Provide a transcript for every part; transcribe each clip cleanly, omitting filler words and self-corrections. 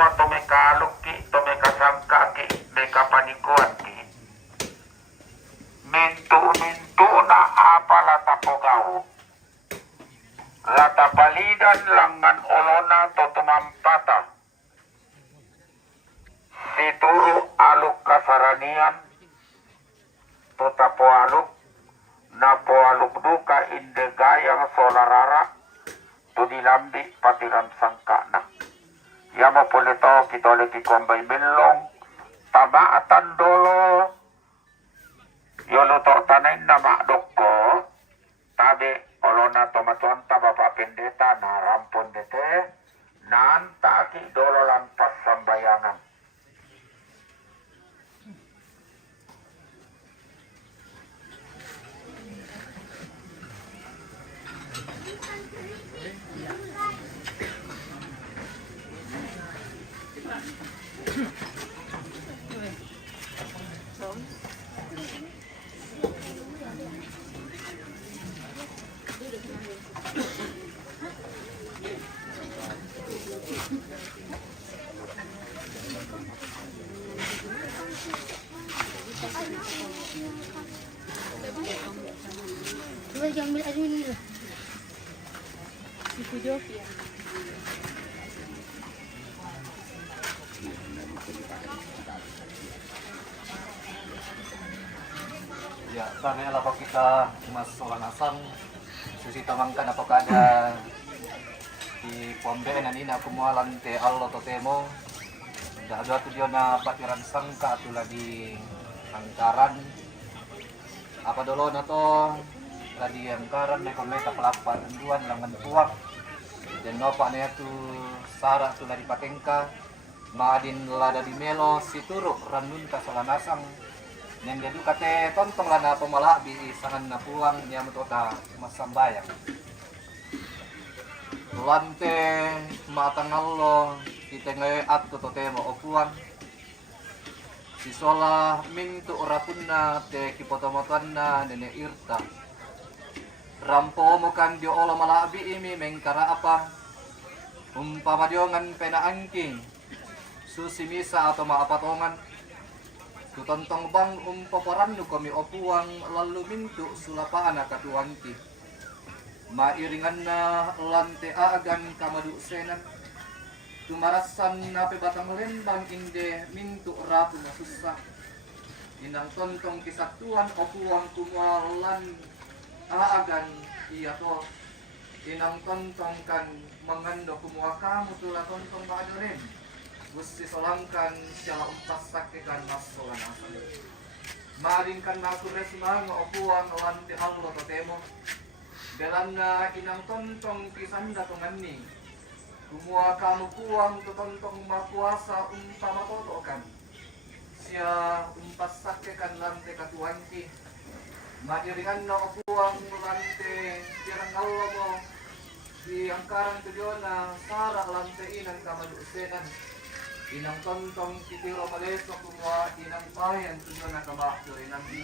mo tumikalog ki, tumikasangka ki, dekapanikuan ki. Mintu-mintu na apalata pogaw. Lata palidan langan olona to tumampata. Situru aluk kasaranian, to tapo aluk, na po aluk duka indegayang solarara, to dilambi patiran sangkana. Yama polito kitole kikombay belong, tabaatan dolo, yoluto tanay na makdoko, tabi olona tomatuan tababa pendeta na rampon dete, nanta aki dolo lampas sambayangan. Coba diambil aja ini loh. Di video ya. Ya, sana lapor kita mas solan asam susi tamangkan apakah ada di pombe nanina kumualan te allo totemo dah ada tu dia na patiran sangka tu lagi angkaran apa dulu na to lagi angkaran na kometa pelapan duan langan tuak dan nopa na tu sara tu lagi patengka maadin lada di melo situru ranun ka solanasang yang jadi kate tontong lah na pemala bi sangan na puang niya matota masambayang lante matangallo kita ngayon at totote mo opuan si sola mintu orapun na te kipotomotan na nene irta rampo mo kan dio olo malabi imi mengkara apa umpamadiongan penaangking susimisa atau maapatongan tutontong bang umpaparan no kami opuang lalu mintu sulapaan na katuangki mairingan na lante aagan kamadu senan tumarasan na pebatang lembang inde mintu rapu na susah inang tontong kisatuan opuang kumalan aagan iya to inang tontong kan mengando kumuha kamu tula tontong maadoren gusti solangkan siya umpas sakikan mas solan asal maringkan makures mga opuang lante allo totemo dalam na inang tontong kisanda tonganni kumuha kamu kuang tontong makuasa umpama totokan siya umpas sakikan lante katuanki mairingan na opuang lante tirang allo mo di angkarang tudyo na sara lante inang kamalusenan inang tontong titiro maleso kumuha inang payan tudyo na kabakdo inang di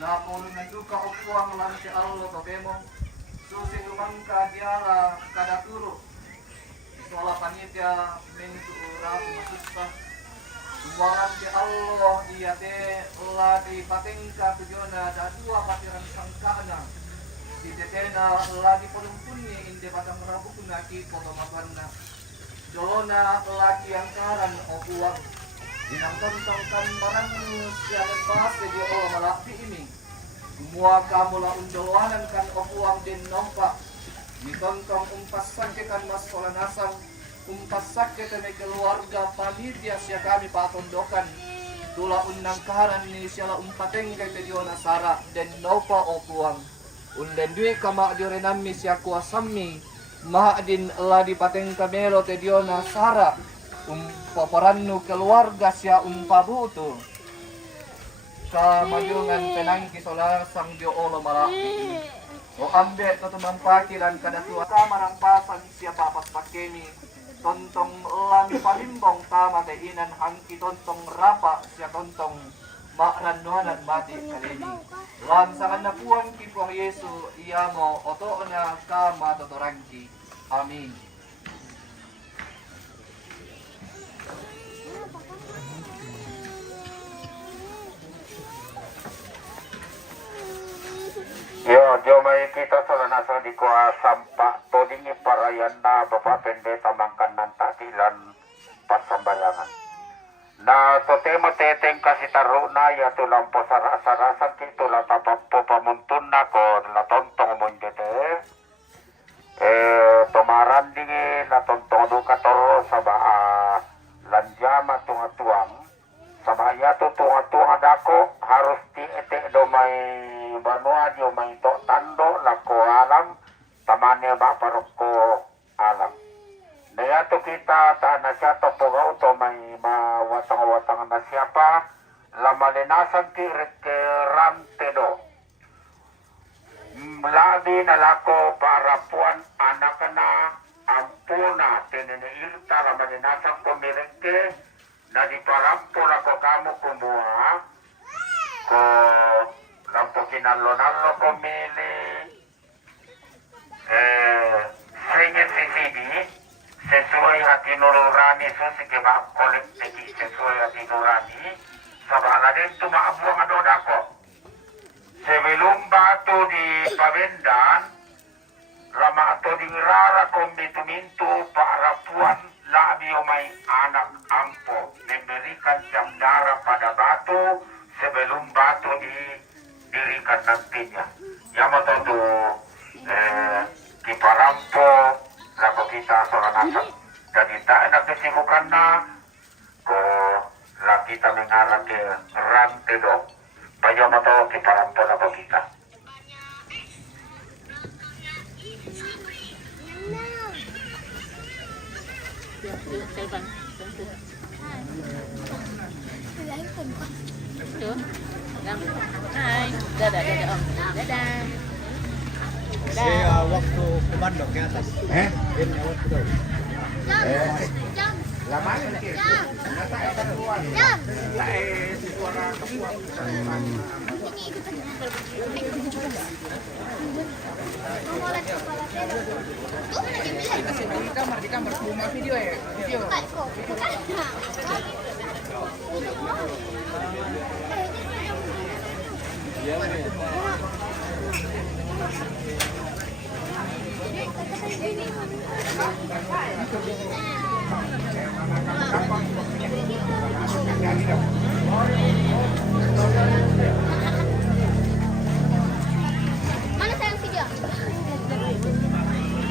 na puno na duka opuang lante allo tokemo susi lumangka diala kadaturo sola panitia mentu rapu masusta kumualan di allo iya te la di patengka tudyo na dadua patiran sangkana di tetena la di polumpunni inde patang rabu kunaki potomapanna Jolona lagi angkaran opuang inang tontong kan maranu siya lepas jadi Allah malaki ini semua kamu lah unjolanan kan opuang din nompak di tontong umpas sakit kan mas solanasang umpas sakit kami keluarga panitia siya kami patondokan tula unang karan ni siya la umpateng kay tediona sara den nopa opuang unden dui kama diorenami siya kuasami Mahadin la di pateng kamelo te diona sara paparannu keluarga siya pabuto sa magyungan penangki solar sang dio olo malaki o ambe to tumampakilan kada tuwa tama ng pasan siya papas pakemi tontong lami palimbong tama te inan angki tontong rapa siya tontong marannuanan mati kaleni lansangan na puang kipuang Yesu iya mo oto na ka matotorangki amin di kuah sampah todingi parayana bapak pende tamangkan nantakilan pas sambayangan. Na to tema teteng kasih taruna ya tulang posara-sarasan ki tula tapapo pamuntun na ko la tontong mon dete. Tomaran dingi la tontong du katoro saba lanjama tunga-tuang. Sabaya tu tunga-tuang dako harus ti ete do mai banua dio mai to tando lako alam tamane ba paroko alam. Naya tu kita ta na siya to pogau to mai mawatang-watang na siapa lamalinasan ki rante do. Labi na lako para puan anak na ampuna tininiilta lamalinasan ko mireke na di parampo lako kamu kumua ko lampo kinalo-nalo ko mili singit sisidi sesuai hati nurani susi kebab kolektif sesuai hati nurani sabala din tumaabuang adoda ko sebelum batu di pabendan rama ato di rara kombitu-mintu para puan labi umay anak ampo memberikan jam darah pada batu sebelum batu didirikan nantinya. Yang itu kiparampo laku kita seorang asap dan kita enak kesibukan na ko lah kita mengarah ke rantai do. Payo mato kiparampo laku kita. Hai, dadah om, dadah. Kasi waktu komando ke atas. Ini waktu daw. Jam. Laman Jam. Jam. Di kamar semua video ya. Video. Mana sayang video?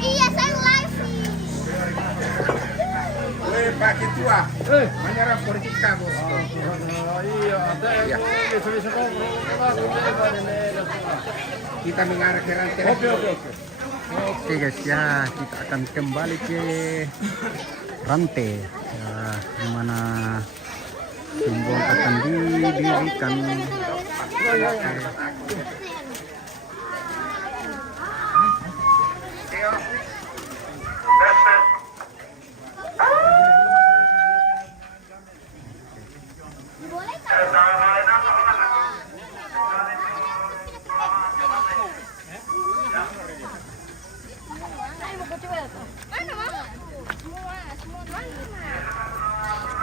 Iya, saya live. Pak Ketua, menyerap politik kamu. Kita mengarah ke rantai. Oke guys ya, kita akan kembali ke rantai ya, di mana simbol akan didirikan.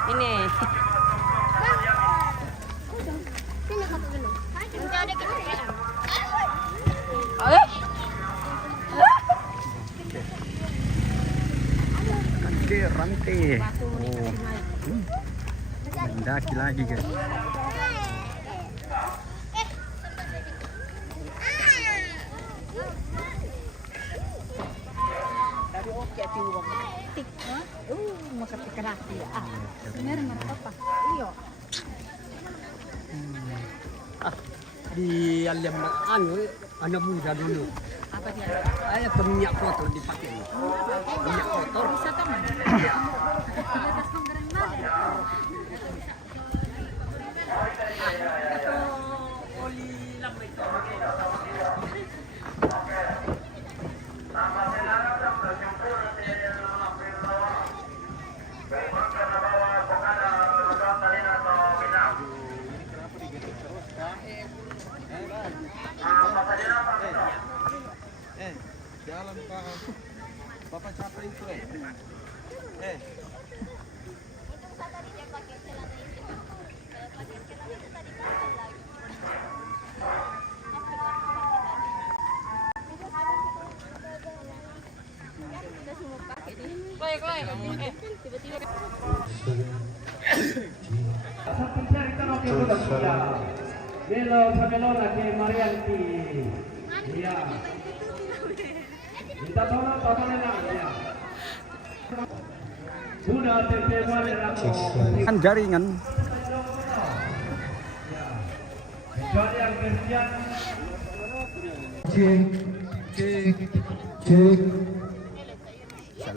Ini. Sini satu dulu. Nanti ada kita. Ke rantai. Oh, mendaki lagi guys. Tadi oke tiwang. Tik. Makapikaraki. Meron na papa. Iyo. Di alam ano muda dulu. Apa dia? Ay, minyak kotor dipakai. Minyak kotor. Bisa taman. Jalan Pak. Bapak capek itu. Belo Pamela ke Marianti. Iya. Kita tolong ya. Sudah tersebar Kan jaringan. kecuali yang kerja Cek, cek, cek.